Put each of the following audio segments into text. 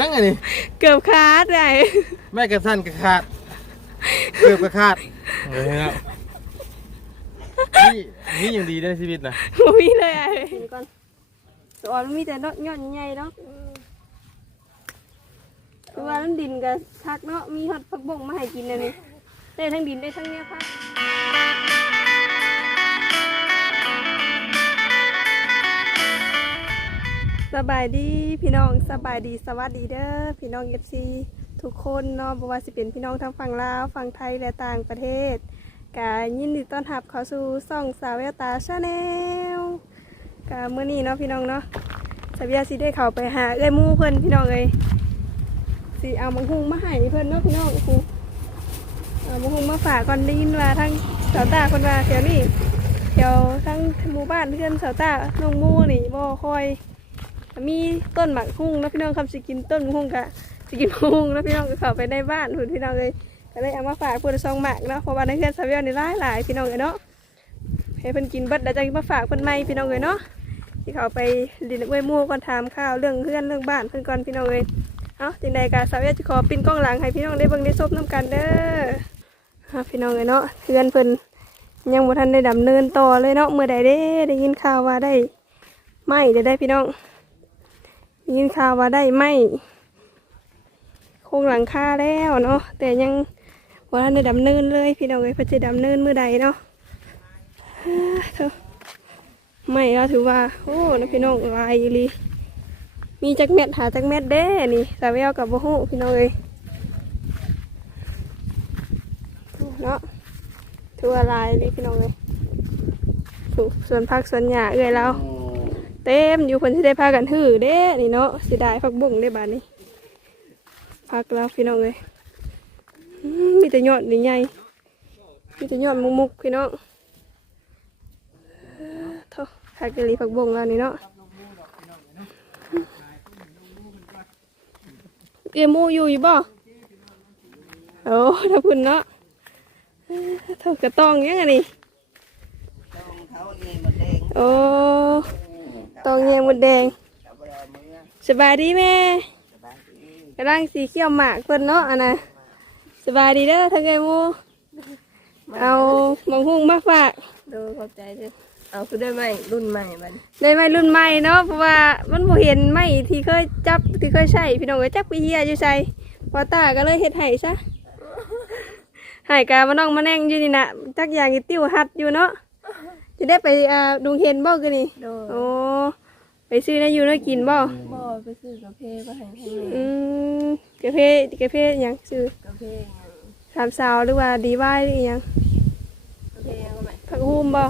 ยังไงนี่เกือบขาดได้แม่กระสั้นกระขาดเกือบกระขาดเฮ้ยครับนี่นี่ยังดีในชีวิตนะบ่มีเลยไอ้เห็นก่อนสอนมันมีแต่เนาะย่อนใหญ่เนาะคือว่ามันดินกับทักเนาะมีฮอดผักบงมาให้กินอันนี้ได้ทั้งดินได้ทั้งเนี้ยค่ะ สบายดีพี่น้องสบายดีสวัสดีเด้อพี่น้องเอฟซีทุกคนเนาะบ่ว่าสิเป็นพี่น้องทั้งฝั่งลาวฝั่งไทยและต่างประเทศกายินดีต้อนรับเข้าสู่ซ่องสาวแววตาชาแนลกาเมื่อนี้เนาะพี่น้องเนาะสาวเวียสิได้เข้าไปหาเอ้ยมู่เพิ่นพี่น้องเอ้ยสิเอามังหุงมาให้เพิ่นเนาะพี่น้องครูเอามังหุงมาฝากก่อนได้ยินว่าทั้งสาวตาคนว่าแถวนี้แถวทั้งหมู่บ้านเพื่อนสาวตาน้องมู่นี่บ่ค่อย มีต้นหมักหุ้งนะพี่น้องคำสิกินต้นหุ้งกะสิกินหุ้งนะพี่น้องก็เข้าไปในบ้านหุ่นพี่น้องเลยก็เลยเอามาฝากเพื่อนซองหมากเนาะเพราะว่าในเพื่อนสาวเวียนี่หลายหลายพี่น้องเลยเนาะให้เพิ่อนกินเบิดแล้วจะมาฝากเพิ่อนใหม่พี่น้องเลยเนาะที่เขาไปดินเว้ยมู่ก่อนถามข่าวเรื่องเพื่อนเรื่องบ้านเพิ่อนก่อนพี่น้องเลยเอาจังใดกะสาวเวียจะขอปิ้นกล้องหลังให้พี่น้องได้เบิ่งได้ซบน้ำกันเด้อพี่น้องเลยเนาะเพื่อนเพิ่อนยังบ่ทันได้ดำเนินต่อเลยเนาะเมื่อใดเด้ได้ยินข่าวว่าได้ไม่ได้ได้พี่น้อง ยินข่าวว่าได้ไหมโครงหลังคาแล้วเนาะแต่ยังว่าทันด้ดำเนินเลยพี่น้องเอ้ยพระเจดำเนินเมื่อใดเนาะเถอไม่เราถือว่าโอ้นะพี่น้องลายลีมีจักเม็ดหาจักเม็ดเด้นี่สาวแววกับโบหูพี่น้องเอ้ยเนาะถือว่าลายเลยพี่น้องเอ้ยส่วนพักส่วนหญ้าเอ้ยเรา เต็มอยู่เพิ่นสิได้พากันหื้อเด้นี่เนาะสิได้พักบุ้งได้บาดนี้พักแล้วพี่น้องเอ้ยอืมมีแต่ยอดนี่ใหญ่มีแต่ยอดมุกๆพี่น้องเอ้อเท่าพักกะลีพักบุ้งแล้วนี่เนาะเอยหมูอยู่อยู่บ่โอ้ถ้าพุ่นเนาะเอ้อเท่ากระตองยังไงนี่โอ้ ตองเงียงหมดแดงสบายดีแม่กำลังสีเขียวหมากเพิ่นเนาะอันนะสบายดีเด้อทั้งไงหมูเอามังหุงมาฝากดูขอบใจด้วยเอาคือได้ไหมรุ่นใหม่บัดนได้ไม้รุ่นใหม่เนาะเพราะว่ามันบ่เห็นไม้ที่เคยจับที่เคยใช้พี่น้องก็จับไปเฮียอยู่ใส่พอตาก็เลยเฮ็ดให้ซะให้กามาน้องมาแน่งอยู่นี่น่ะจักอย่างอีติ้วหัดอยู่เนาะ จะได้ไปอ่าดูเห็นบ่กันนี่โดยโอ้ไปซื้อได้อยู่ได้กินบ่บ่ไปซื้อกาแฟมาให้ให้อืมกาแฟกาแฟหยังซื้อกาแฟสามสาวหรือว่าดีไว้หรือหยังกาแฟยังก็ไหมผักหุ้มบ่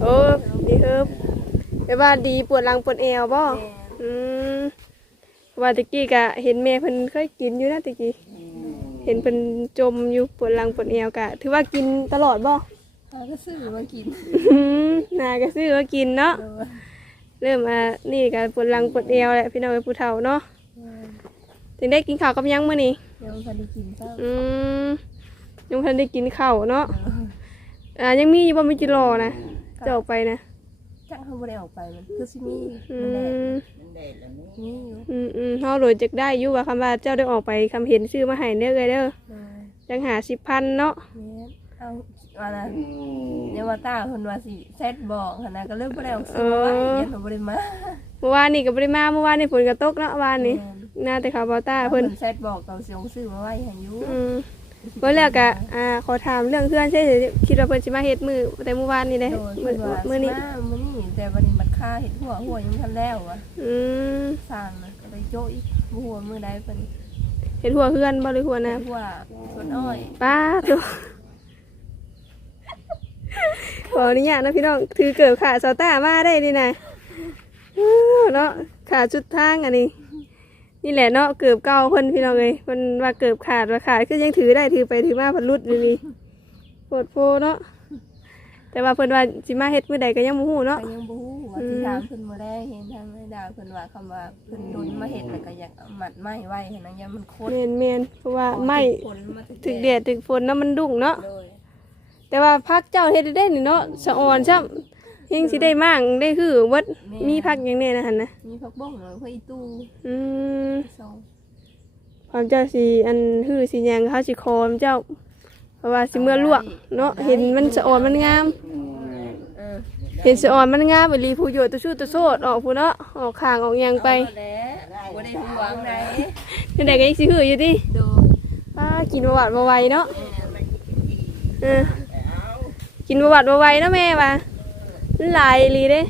โอ้ดีเฮิบแต่ว่าดีปวดหลังปวดเอวบ่แม่อืมว่าตะกี้กะเห็นแม่เพิ่นเคยกินอยู่นะตะกี้ เห็นเพิ่นจมอยู่ปวดหลังปวดเอวกะ ถือว่ากินตลอดบ่พาก็ซื้อมากินอืมน่าก็ซื้อมากินเนาะโดยเริ่มอ่านี่ก็ปวดหลังปวดเอวแหละพี่น้องไอ้ผู้เฒ่าเนาะถึงได้กินข้าวกับหยังมื้อนี้ยังพันได้กินเจ้าอืมยังบ่ทันได้กินข้าวเนาะ อ่ายังมีอยู่บ่มีจิรอนะจะออกไปนะ จังเขาไม่ได้ออกไปมันคือซิมีอืมันแดดมนี่อยู่อืมอืมเฮาโหลดจักได้อยู่ว่าคำว่าเจ้าได้ออกไปคำเห็นชื่อมาให้เด้อเลยเด้อโดยจังหา10,000เนาะแม่เอาว่านะเดี๋ยวว่าตาคนว่าสิเซตบอกหั่นนะก็เลยบ่ได้ออกซื้อไว้ยันบ่ได้มาเมื่อวานนี่ก็บ่ได้มาเมื่อวานนี่ฝนก็ตกเนาะวานนี่น่าแต่ข่าวบ่าวตาเพิ่นเซตบอกเขาสิเอาซื้อมาไว้ให้อยู่อืม เมื่อแล้วก็อ่าขอถามเรื่องเพื่อนใช่คิดว่าเพิ่นสิมาเฮ็ดมื้อแต่เมื่อวานนี่เด้โดยมื้เพิ่อนว่ามื้อนี้มามื้อนี้แต่วันนี้มันค่าเห็ดหัวหัวยังทันแล้วอะอืมสร้างนะก็ไปโจะอีกหัวมื้อใดเพิ่นเฮ็ดหัวเพื่อนบ่หรือหัวนะหัวสวนอ้อยป้าทุกขออนุญาตนะพี่น้องถือเกิบขาเสาต้ามาได้นี่นะอู้เนาะขาจุดทางอันนี้ นี่แหละเนาะเกิบเก่าเพิ่นพี่น้องเลยมันว่าเกิบขาดว่าขาดคือยังถือได้ถือไปถือมาเพันรุดอยู่นี่ปวดโพเนาะแต่ว่าเพิ่นว่าสิมาเฮ็ดมื้อใดก็ยังบ่ฮู้เนาะก็ยังบ่ฮู้ว่าสิถามเพิ่นบ่ได้เห็นทางแม่ดาวเพิ่นว่าคำว่าเพิ่นดุนมาเฮ็ดแล้วก็อยากเอามัดไม้ไว้ให้นางยามมันโคตรแม่นแม่นเพราะว่าไม่ผลมาถึกแดดถึกฝนเนาะมันดุ้งเนาะโดยแต่ว่าพักเจ้าเฮ็ดได้นี่เนาะสะอ่อนซ้ำยังสิได้มั่งได้คือวัดมีพักหยังแน่นะหั่นนะมีผักบ้งแล้วก็อีตู้อืมสองความเจ้าสิอันหื้อสิหยังเขาสิคอมเจ้า เพราะว่าสิเมื่อลวกเนาะเห็นมันสะอ่อนมันงาม เออเห็นสะอ่อนมันงามอีหลีผู้โยชน์ตัวชูตัวโซดออกผู้เนาะออกข้างออกหยังไปเอาแล้วบ่ได้หวงไหนจังได๋ก็ยังสิหื้ออยู่ติโดยป้ากินบ่หวาดบ่ไหวเนาะเออกินบ่หวาดบ่ไหวเนาะแม่ว่ามัน หลายอีหลีเด้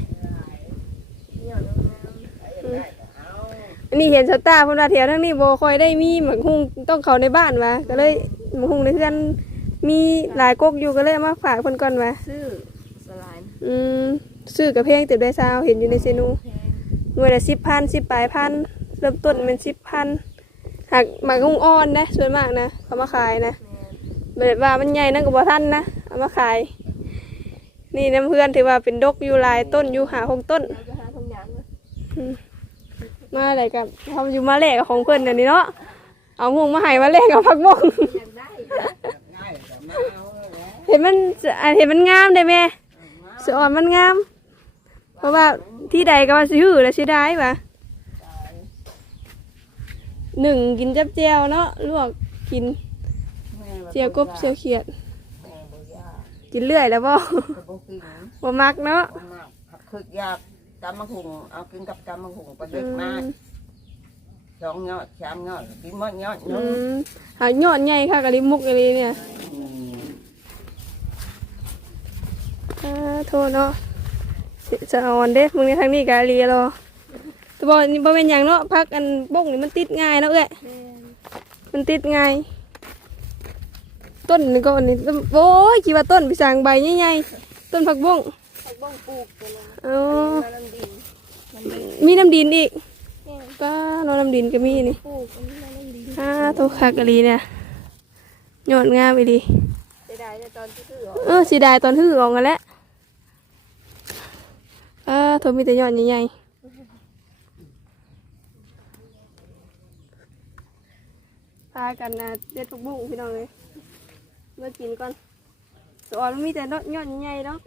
อันนี้เห็นสตาร์พนว่าแถวทั้งนี้บ่ค่อยได้มีหมักฮุงต้องเข้าในบ้านว่าก็เลยหมักฮุงในเพื่อนมีหลายกกอยู่ก็เลยเอามาฝากเพิ่นก่อนว่าซื้อสลายอืมซื้อกับเพลงติดได้ซาวเห็นอยู่ในเซนูแพงหน่วยละ10,000 10ปลายพันเริ่มต้นเป็น10,000หากหมักฮุงอ่อนนะส่วนมากนะเขามาขายนะแม่นแบบว่ามันใหญ่นั่นก็บ่ทันนะเอามาขาย นี่น้ำเพื่อนถือว่าเป็นดกอยู่หลายต้นอยู่หาหกต้น เราจะหาทุกอย่างเลยมาอะไรกับทำอยู่มาแลกกับของเพื่อนเดี๋ยวนี้เนาะเอาหงมาให้มาแลกกับพักบงอยากได้เห็นมันอันเห็นมันงามได้ไหมสะออนมันงาม เพราะว่าที่ใดก็ว่าสิหื้อแล้วสิได้ปะหนึ่งกินจับเจียวเนาะลวกกินเจียวกบเจียวเขียด กินเรื่อยแล้วบ่กระปุกกินบ่มักเนาะมากคือยากตำมะหุงเอากินกับตำมะหุงประเด็กมากสองยอดสามยอดกินหมดยอดอืนึงมหายอดใหญ่ค่ะกะลิมุกกะลิเนี่ยอ่าโทษเนาะสิจะอ่อนเด้มึงในทางนี้กะลีรอแต่บ่นี่บ่เป็นหยังเนาะพักอันบ้งนี่มันติดง่ายเนาะเอ้ยแม่นมันติดง่าย ต้นนี่ก็อันนี้โอ้ยคิดว่าต้นไปสร้างใบใหญ่ๆต้นผักบ้งผักบ้งปลูกไปเลยอ๋อมาลำดินมันดินมีน้ำดินอีกแม่นป้าเนาะน้ำดินก็มีนี่ปลูกอันนี้มาลำดินอ่าโทษคักกะลีเนี่ยยอดงามอีดีได้ได้ในตอนที่ซื้อออกเออสีดายตอนหื้อออกกันแหล้วอ่าโทมีแต่ยอดใหญ่ๆพากันนะเด็ดผักบุ้งพี่น้องเลยเมื่อกินก่อนสอนมันมีแต่ยอดยอดใหญ่ๆเนาะ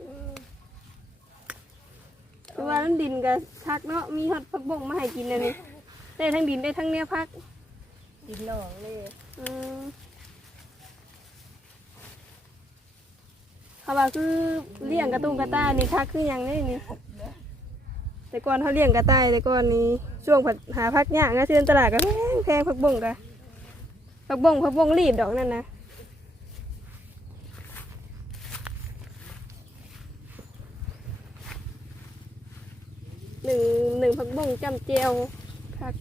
คือว่ามันดินกับทักเนาะมีฮอดผักบุ้งมาให้กินเลยนี่ได้ทั้งดินได้ทั้งเนื้อพักดินหนองเลยอืมเขาว่าคือเลี้ยงกระตุ้งกระต่ายนี่คักคือหยังนี่นี่แต่ก่อนเขาเลี้ยงกระต่ายแต่ก่อนนี้ช่วงผัดหาพักยากนะเชื่อตลาดก็แพงแพงผักบงกะผักบงผักบงรีบดอกนั่นนะ หนึ่งหนึ่งผักบงจำเจียวคัก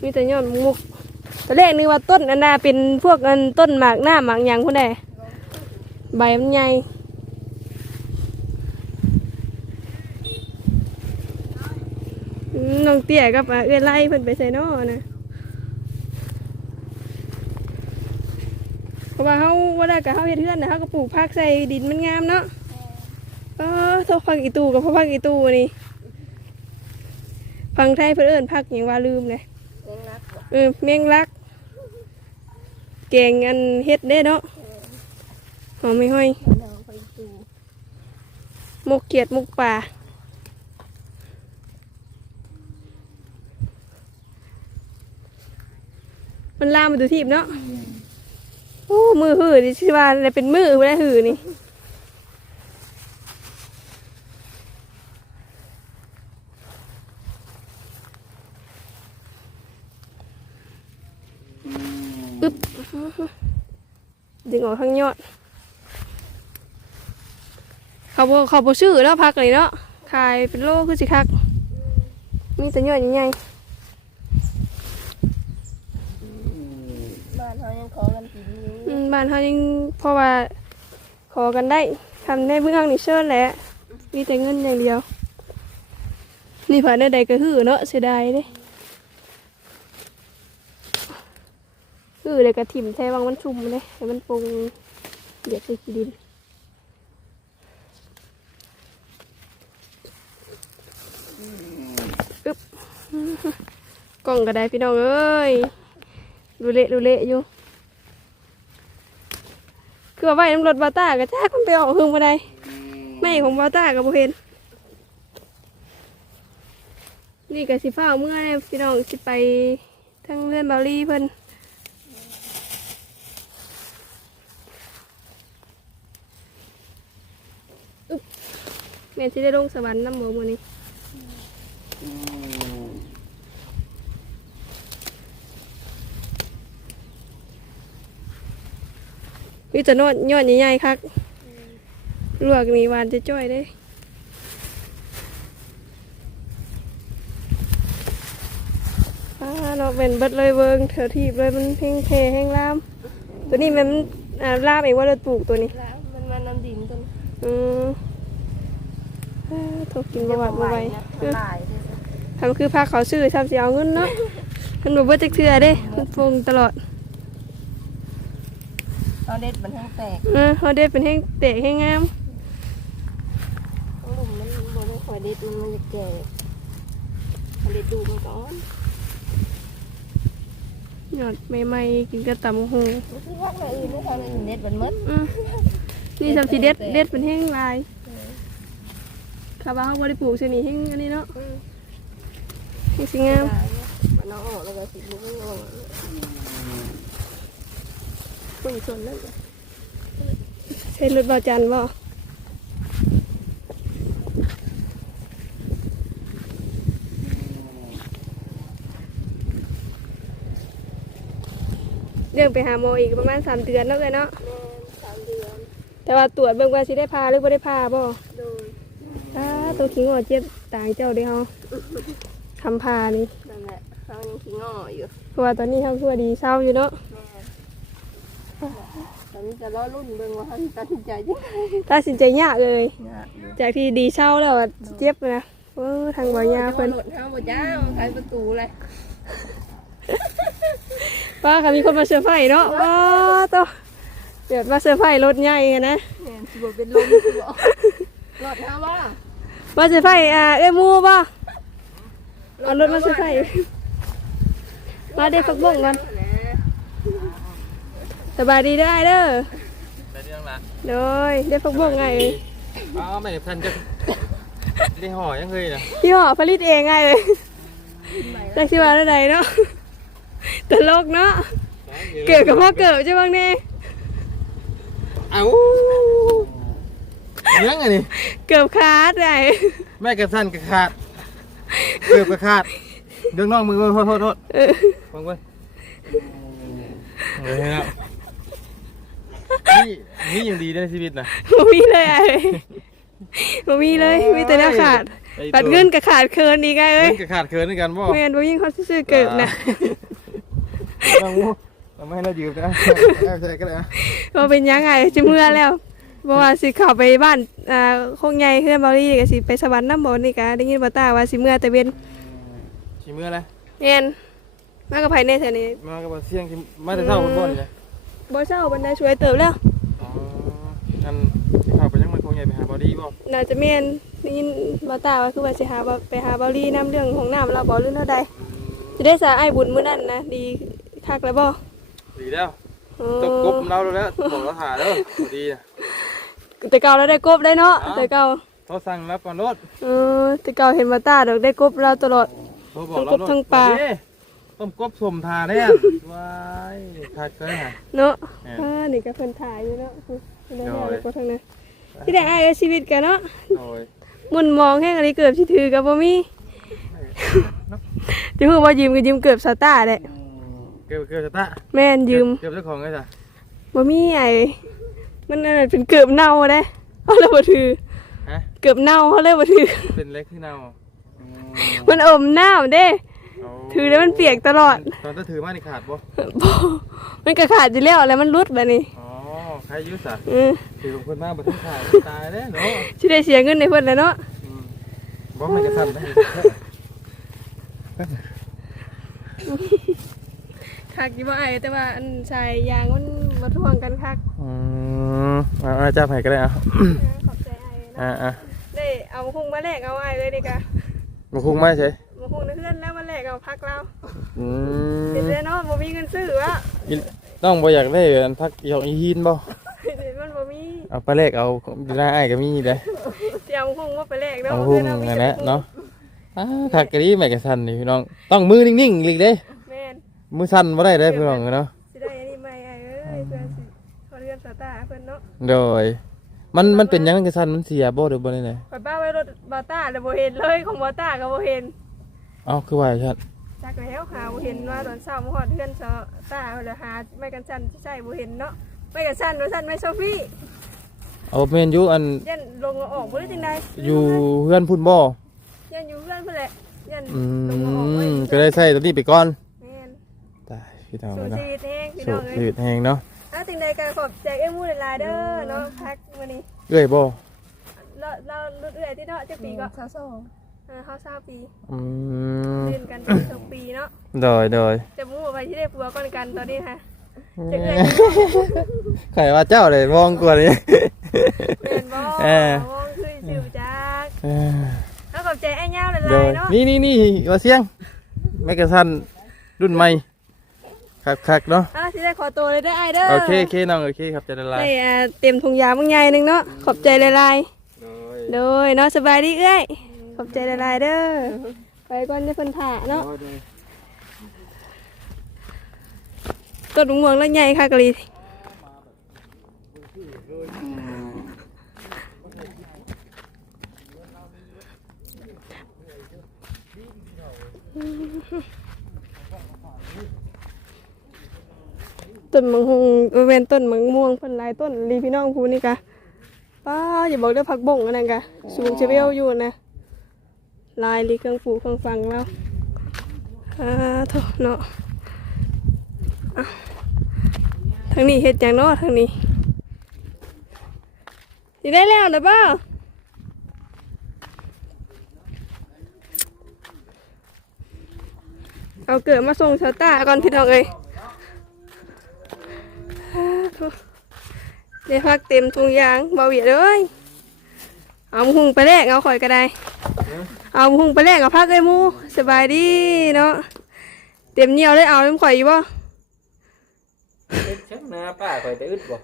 มีแต่ยอดมุกตอนแรกนึกว่าต้นอันนาเป็นพวกอันต้นหมากหน้าหมากหยางคนใดใบมันใหญ่น้องเตี้ยกับอะเอื้อไล่เพิ่นไปใส่นอนะเพ ราะว่าเขาว่าได้กับเขาเฮ็ดเทือนนะเขาก็ปลูกผักใส่ดินมันงามเนาะเออเท่าผักอีตูกับพ่อผักอีตูนี่ฟังไทยเพิ่นเอิ้นผักหยังว่าลืมเลยเลี้ยงรักบ่เออเมียงลัก แกงอันเฮ็ดได้เนาะหอมไม่ห้อยหนองไปตูหมกเกียดหมกป่ามันลามมาดูทีบเนาะโอ้มือหือนี่ชื่อว่าอะไรเป็นมือไม่ได้หือนี่อึ๊บดึงออกข้างยอด เขาบเขาบชื่อแล้วพักเลยเนาะขายเป็นโลคือสิคัก มีแต่ยอดใหญ่บ้านเขายังขอกันกินอยู่ บ้านเขายังเพราะว่าขอกันได้ทำในเบื้องนี่เชิญแหละมีแต่เงินอย่างเดียว นี่ผ่านได้ใดก็หือเนาะเสียดายเด้หือเลยกระถิ่มแท้วางมันชุ่มเลยให้มันปรุงเดี๋ยวใส่ขี้ดินกล่องก็ได้พี่น้องเอ้ยดูเละดูเละอยู่ คือว่าไว้น้ำรถบาต้าก็จักมันไปออกหึงบ่ได้ไม่ของบาต้าก็บ่เห็น นี่ก็สิฟ้าวเมื่อเนี่ยพี่น้องสิไปทั้งเลื่อนบาลี่เพิ่นอึ๊บแม่นสิได้ลงสวรรค์น้ำหมูมื้อนี้ มีแต่นอดยอดใหญ่ๆคักลวกนี่หวานจะจ้อยเด้อ่าเนาะเป็นเบิดเลยเวิงเถอทีบเลยมันเพ่งเพแห้งล่าม ตัวนี้มันอ่าล่ามเองว่าเราปลูกตัวนี้แล้วมันมาน้ำดินต้นอืมอ่าถูกกินบหวัดบ่ไหวนะเออลายด้วยซ้ทำคือพาเขาซื้อทำสิเอาเงินเนาะมันบ่เบิดจักเทื่อเด้มันฟงตลอดำตอนเด็ดมันแห้งแตกเออเฮาเด็ดเป็นแห้งเตะแห้งงามหลุมมันบ่ได้คอยเด็ดมันมันจะแก่มันเด็ดดูมันก่อนยอดใหม่ๆกินกระตำหูมันคือว่าอะไรอื่นไม่ทำอื่นเด็ดมันหมดอืมนี่ทำสิเด็ดเด็ดเป็นแห้งลายข้าวบ้าเขาบ่ได้ปลูกชนิดแห้งอันนี้เนาะอืมแห้งสิงามลายเนี่ยมันเอาออกแล้วก็สิบุ้งลงปุ้ย ชนนั่วนแหละใช้รถบาจันบ่เรื่องไปหาหมออีกประมาณสามเดือนแล้วเลยเนาะ แม่สามเดือนแต่ว่าตรวจเบิ่งว่าสิได้พาหรือบ่ได้พาบ่โดยอ้าตัวขี้งอเจ็บต่างเจ้าเด้เฮาคำพานี่นั่นแหละเขายังขี้งออยู่ เพราะว่าตอนนี้เฮาคือว่าดีเศร้าอยู่เนาะ ตอนนี้จะรอรุ่นเบิ่งว่าเขาสิตัดสินใจยังไงตัดสินใจยากเลย ยากอยู่จากที่ดีเศร้าแล้วอะเจ็บนะเออทางบ่ยาเพิ่นโหลดเท้าบ่จ้าใช้ประตูเลยว่าค่ะมีคนมาเซอร์ไพรส์เนาะว้าตัวเดี๋ยวมาเซอร์ไพรส์รถใหญ่อะนะแม่สิบ่เป็นลมสิบ่โหลดเท้าว่ามาเซอร์ไพรส์อ่าเอ้ยหมูป่ะเอารถมาเซอร์ไพรส์มาเด็กฟักบ่งกัน สบายดีได้เด้อได้เรื่องละโดยเด็กฟักบ่งไงเอ้ยอ้าวไม่ทันจะได้ห่อยังเคยนะพี่ห่อผลิตเองไงเลยจากที่ว่าได้เนาะตลกเนาะเกิดกับพ่อเกิดใช่บ้างเนี่ยเอ้ายังไงนี่เกือบขาดไงแม่กระสั้นกระขาดเกือบกระขาดเรื่องน้องมือโทษโทษโทษเออฟังไว้เฮ้ยครับ นี่นี่ยังดีในชีวิตนะบ่มีเลยไอ้บ่มีเลยมีแต่หน้าขาดไอ้ตัวปัดเงินกับขาดเคินอีกไงเอ้ยเงินกระขาดเคินด้วยกันบ่แม่นบ่ยิ่งเขาซื่อๆเกิดนะน้องมูเราไม่ให้เรายืมนะเอาใส่ก็ได้นะว่าเป็นยังไงจะเมื่อแล้วเพราะว่าสิเข้าไปบ้านอ่าโคงใหญ่เพื่อนบอลี่ก็สิไปสวรรค์น้ำบ่นี่ก็ได้ยินบ่ตาว่าสิเมื่อแต่เว้นชิมืออะไรแม่นมากับไผในแถวนี้มากับเสียงที่มาแต่เช้าคนบ่นเลย บ่เช้าบันไดช่วยเติบแล้ว อ๋ออันที่เข้าไปยังมันคงใหญ่ไปหาบอดี้บ่น่าจะแม่นได้ยินบ่ตาว่าคือว่าสิหาบ่ไปหาบอลี่นํเรื่องของน้ำเราบ่หรือเท่าใดจะได้สาไอ้ายบุญมื้อนั้นนะดีคักแล้วบ่ดีแล้วโอ้ตกกบเราแล้วบอกเราหาแล้วพอดีนะแต่เก่าเราได้กบได้เนาะอ้าว แต่เก่าโทรสั่งรับก่อนรถเออแต่เก่าเห็นบ่ตาดอกได้กบเราตลอด โทรบอกเราทั้งกบทั้งปลา ต้มกบสมทาได้ว้ายขาดเคยหาเนาะแม่นอ่านี่ก็เพิ่นถ่ายอยู่เนาะเพิ่นได้โดถ่ายยก็ทางนั้นที่ได้อายกับชีวิตกันเนาะโอ้ยมุนมองแห้งอะไรเกือบสิถือกับบ่มีที่ฮู้ว่ายืมก็ยืมเกือบสตาร์ได้เกือบเกือบจะตะแม่นยืม เกือบเจ้าของไงจ้ะบ่มีไอ้มันนั่นนะเป็นเกือบเน่าเด้เขาเลยบ่ถือ ฮะ เกือบเน่าเขาเลยบ่ถือ เป็นเล็กที่เนาอืมมันอมน้ำเด้โถือแล้วมันเปียกตลอด ตอนถ้าถือมานี่ขาดบ่บ่มันก็ขาดอยู่แล้วแล้วมันรุดแบบนี้อ๋อใครอยุ่สัตว์อือถือของคนมากบ่ถึงขาดตายแล้วเนาะสิได้เสียเงินในเพิ่นแล้วเนาะอืมบ่มันจะสั่นได้คักอยู่บ่ไอ้แต่ว่าอันชายยางมันบ่ท่วงกันคักอืมเอาเอาจับให้ก็ได้อะขอบใจไอ้นะอ่าอะได้เอาคุงมาแลกเอาไอ้เลยดีกว่าบ่คุ้งไม่ใช่ มาคุงในเพื่อนแล้วมาแลกเอาพักเราอืเดี๋ยวมเนาะบ่มีเงินซื้อวะต้องบ่อยากได้อันพักอีหอกอีหินบ่เดี๋ยวมเอาไปเลขเอาได้ไอ้ายก็มีเด้อเตรียมหุ้งว่าไปแลกเนาะเอาหุ้งอันนั้นเนาะอ่าคักกะดีแม่กะสั่นนี่พี่น้อง ต้องมือนิ่งๆอีกเด้ แม่นมือสั่นบ่ได้เด้อพี่น้องเนาะ สิได้อันนี้ใหม่ไอ้เอ้ยเพื่อนสิเขาเรียนสตาร์เพิ่นเนาะโดย มันมันเป็นหยังกะสั่นมันเสียบ่หรือบ่ได้ไหน ข่อยบ้าไว้รถบาต้าแต่บ่เห็นเลยของบาต้าก็บ่เห็น เอ้าคือว่าซั่นจักแล้วหาบ่เห็นว่าตอนเช้ามาฮอดเพื่อนซอต้าแล้วหาไม่กันสั่นที่ใช่บ่เห็นเนาะไม่กันสั่นบ่สั่นไม่โซฟี่เอาแม่นอยู่อันยันลงมาออกบ่ได้จังได๋อยู่เฮือนพุ่นบ่ยันอยู่เพื่อนเพิ่นแหละยันอืลงมาออกบ่มได้ก็ได้ใช้ตัวนี้ไปก่อนแม่นตายพี่น้องสู่เนาะชีวิตแห้งพี่สูน้องบเอ้ชียวิตแฮงเนาะอ้าวจังใดก็ขอบใจเอ้ยหมู่หลายๆเด้อเนาะพักมื้อนี้เอ้ยบ่เราเรารุ่นเอื้อยที่เนาะจักปีก็เศร้าโซ่เอ อเฮาทราบปีอืมเรียนกันปีสองปีเนาะโดยโดยจะมู่ไปที่ได้ผัวก่อนกันตอนนี้ค่ะจะเอ่ยใครว่าเจ้าเลยมองกว่านี้เรียนบ่เออมองคือสิวจักเออแล้วขอบใจไอ้เงาหโดลายยๆเนาะนี่นี่นี่ว่าเสียงแมกกาซันรุ่นใหม่คักคักๆเนาะอะสิได้ขอตัวเลยได้อไอ้เด้อโอเคโอเคน้องโอเคครับจะได้ไลได้น์อ่าเต็มถุงยางบางใหญ่หนึงเนาะขอบใจหลายๆโดยเนาะสบายดีเอ้ย ขอบใจหลายเด้อ ไปก่อนจะเพิ่นถ่าเนาะต้นมะม่วงแล้วใหญ่ค่ะกะลีต้นมังหงเออเวนต้นมังม่วงเพิ่นหลายต้นลีพี่น้องพูนี่กะป้าอย่าบอกเด้อผักบ่งอันนั้นกะสูงเชเวลอยู่นะ ลายลีเครื่องปูเครื่องฟังแล้วอ่าโถเนาะทางนี้เฮ็ดจังเนาะทางนี้สิได้แล้วนะบ้าเอาเกิดมาส่งชาวตาก่อนพี่น้องเอ้ยได้พักเต็มทุงยางเบาเหวียดเลยเอาหุงไปแลกเอาข่อยก็ได้ เอาหมูหุงไปแลกเอาพักเลยหมูสบายดีเนาะเต็มเหนียวเลยเอาน้ำข่อยอยู่บ่เช็คนะป้าคอยไปอึดบ่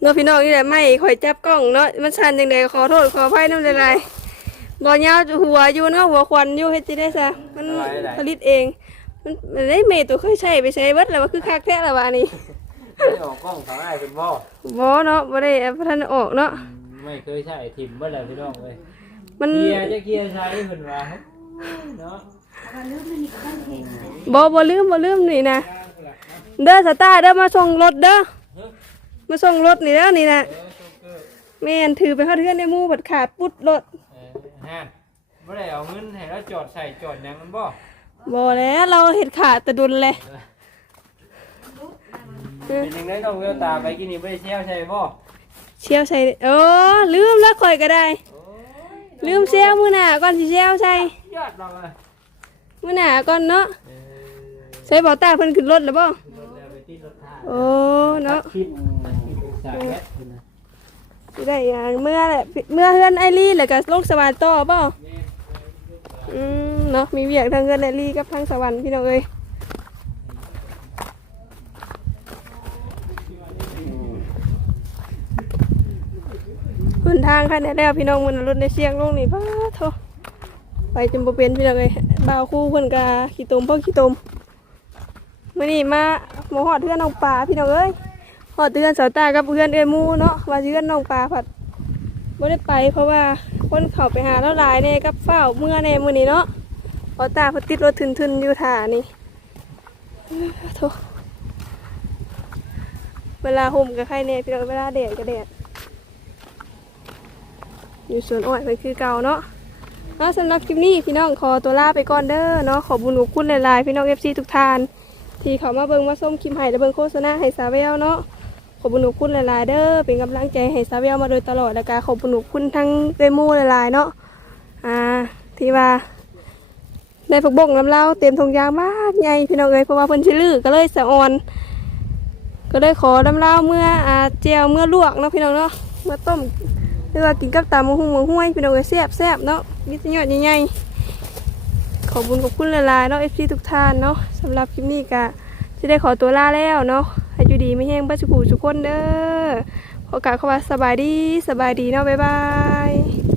เนาะพี่น้องนี่แหละไม่ข่อยจับกล้องเนาะมันชันจังไดขอโทษขออภัยน้ำลายๆบ่ยาวหัวอยู่เนาะหัวควันอยู่เฮ็ดจิได้ซะมันผลิตเอง มันมันได้เมย์ตัวเคยใช้ไปใช้เบิดแล้วว่าคือคักแท้ละวะนี่ไม่ออกกล้องเขาง่ายเป็นบ่บ่เนาะบ่ได้พัฒนาออกเนาะไม่เคยใช้ทิมเมื่อไรพี่น้องเลย มันเกียร์จะเกียร์ใช้เพิ่นว่าเนาะบ่บ่ลืมบ่ลืมนี่นะเด้อสตาร์เด้อมาส่งรถเด้อมาส่งรถนี่เด้อนี่นะแม่นถือไปฮอดเทือนในหมู่บัดขาดปุ๊ดรถเออฮะบ่ได้เอาเงินให้เราจอดใส่จอดหยังมันบ่บ่แล้วเราเฮ็ดขาดแต่ดุลเลยเป็นยังไงน้องเวลตาไปกินนี่บ่ได้เชี่ยวใช่บ่เชียวใส่เออลืมแล้วข่อยก็ได้ ลืมเชียวมื้อหน้าก่อนสิเชียวใส่ยอดน้องเลยมื้อหน้าก่อนเนาะเออใส่เบาตาเพิ่นขึ้นรถแล้วบ่รถแล้วไปที่รถท่าโอ้เนาะคิดคิดเป็นสายแวะพุ่นนะสิได้อ่าเมื่อแหละเมื่อเฮือนไอรีแล้วก็ลงสวรรค์ต่อบ่อืมเนาะมีเวียกทางเฮือนไอรีกับทางสวรรค์พี่น้องเอ้ย หนทางค่ะเนี่ยแล้วพี่น้องมันรถในเสียงลงนี่พ้าโทไปจนบ่เป็นพี่น้องเอ้ยบ่าวคู่เพิ่นกาขี้ตมเพ่อขี้ตมมื้อนี้มาหมอหอดเทือนน้องปลาพี่น้องเอ้ยหอดเทือนสาวตากับเพื่อนเอ้ยหมู่เนาะว่าเทือนน้องปลาผัดบ่ได้ไป เพราะว่าคนเขาไปหาแล้วหลายแน่กับเฝ้าเมื่อแน่มื้อนี้เนาะพอตาพิ่นติดรถทึนๆอยู่ท่านี่โทเวลาห่มก็ใครแน่พี่น้องเวลาแดดก็แดด อยู่สวนอ้อยไปคือเก่าเนาะเนาสำหรับคลิปนี้พี่น้องขอตัวลาไปก่อนเด้อเนาะขอบุญขอบคุณหลายๆพี่น้องเอฟซีทุกท่าน ที่เขามาเบิ่งมาส้มคลิปให้และเบิ่งโฆษณาให้สาวเวลเนาะขอบุญขอบคุณหลายๆเด้อเป็นกำลังใจให้สาวเวลมาโดยตลอดแล้วก็ขอบุญขอบคุณทั้งเดโมหลายๆเนาะอ่าที่ว่าได้ผักบงลำเล่าเต็มทงยางมากใหญ่พี่น้องเอ้ยเพราะว่าเพิ่นชื่อลือก็เลยสะออน ก็เลยขอลำเล่าเมื่ออาเจียวเมื่อลวกเนาะพี่น้องเนาะเมื่อต้ม หรือว่ากินกับตามมะฮุ่งมะห้วยพี่น้องเอ้ยแซ่บแซ่บเนาะมีแต่ยอดใหญ่ๆขอบุญขอบคุณหลายๆเนาะเอฟซีทุกท่านเนาะสำหรับคลิปนี้กะจะได้ขอตัวลาแล้วเนาะให้อยู่ดีไม่แห้งบ้าสุขุสุกคนเด้อขอกาเข้ามาสบายดีสบายดีเนาะบ๊ายบาย